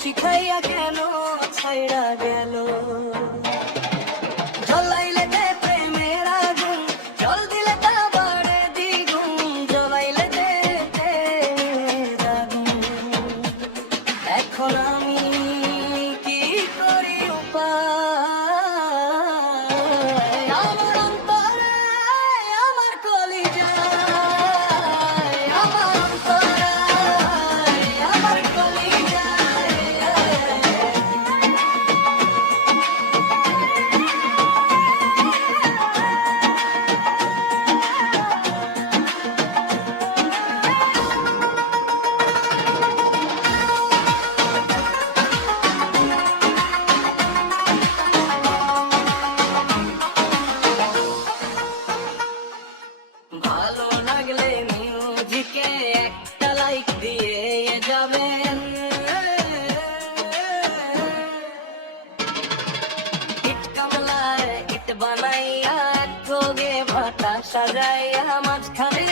শিখাইয়া কেন ছাইড়া গেল। জ্বলাইলে যে প্রেমের আগুন, জল দিলে তা বাড়ে দ্বিগুণ। জ্বলাইলে যে প্রেমের আগুন, এখন আমি কি করি উপায়? আমার অন্তরে, আমার কলিজায়, আমার অন্তরে, আমার কলিজায়। ভালো লাগলে মিউজিকে একটা লাইক দিয়ে যাবেন। ইট কামলায় ইট বানাইয়া, ঠোগে ভাটা সাজাইয়া, মাঝখানে